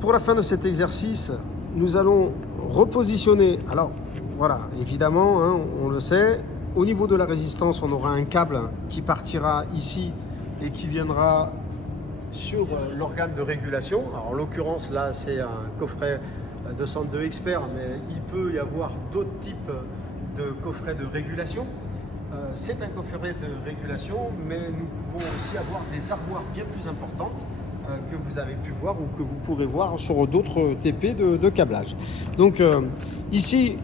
Pour la fin de cet exercice, nous allons repositionner. Alors voilà, évidemment, hein, on le sait, au niveau de la résistance, on aura un câble qui partira ici et qui viendra sur l'organe de régulation. Alors en l'occurrence, là, c'est un coffret 202 Expert, mais il peut y avoir d'autres types de coffrets de régulation. C'est un coffret de régulation, mais nous pouvons aussi avoir des armoires bien plus importantes que vous avez pu voir ou que vous pourrez voir sur d'autres TP de câblage. Donc ici,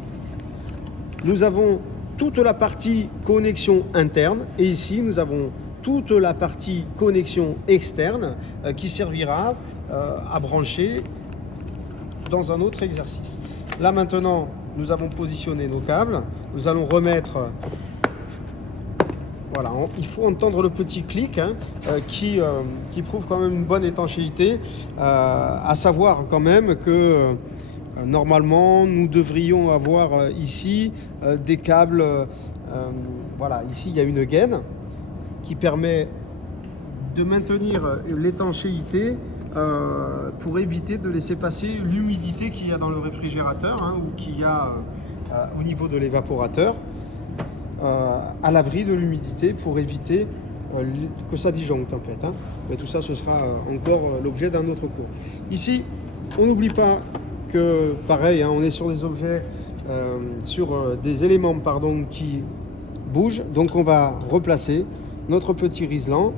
nous avons toute la partie connexion interne et ici, nous avons toute la partie connexion externe qui servira à brancher dans un autre exercice. Là maintenant, nous avons positionné nos câbles. Nous allons remettre... Voilà, il faut entendre le petit clic hein, qui prouve quand même une bonne étanchéité. À savoir quand même que normalement, nous devrions avoir ici des câbles. Voilà, ici il y a une gaine qui permet de maintenir l'étanchéité pour éviter de laisser passer l'humidité qu'il y a dans le réfrigérateur hein, ou qu'il y a au niveau de l'évaporateur. À l'abri de l'humidité pour éviter que ça disjoncte en fait. Hein. Mais tout ça, ce sera encore l'objet d'un autre cours. Ici, on n'oublie pas que, pareil, hein, on est sur des objets, sur des éléments pardon, qui bougent. Donc on va replacer notre petit riselant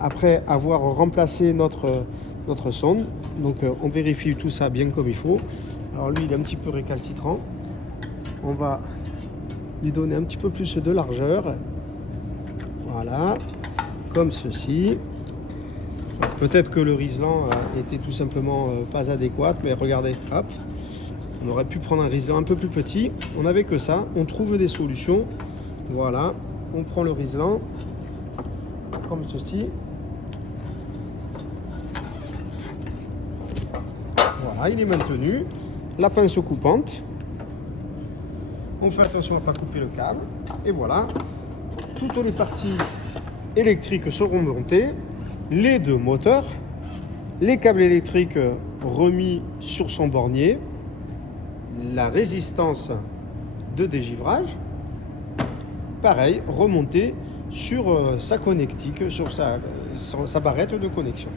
après avoir remplacé notre sonde. Donc on vérifie tout ça bien comme il faut. Alors lui, il est un petit peu récalcitrant. On va lui donner un petit peu plus de largeur, voilà, comme ceci. Peut-être que le riselant était tout simplement pas adéquat, mais regardez, hop, on aurait pu prendre un riselant un peu plus petit. On n'avait que ça, on trouve des solutions. Voilà, on prend le riselant comme ceci. Voilà, il est maintenu. La pince coupante. On fait attention à ne pas couper le câble. Et voilà, toutes les parties électriques seront montées. Les deux moteurs, les câbles électriques remis sur son bornier, la résistance de dégivrage, pareil, remontée sur sa connectique, sur sa barrette de connexion.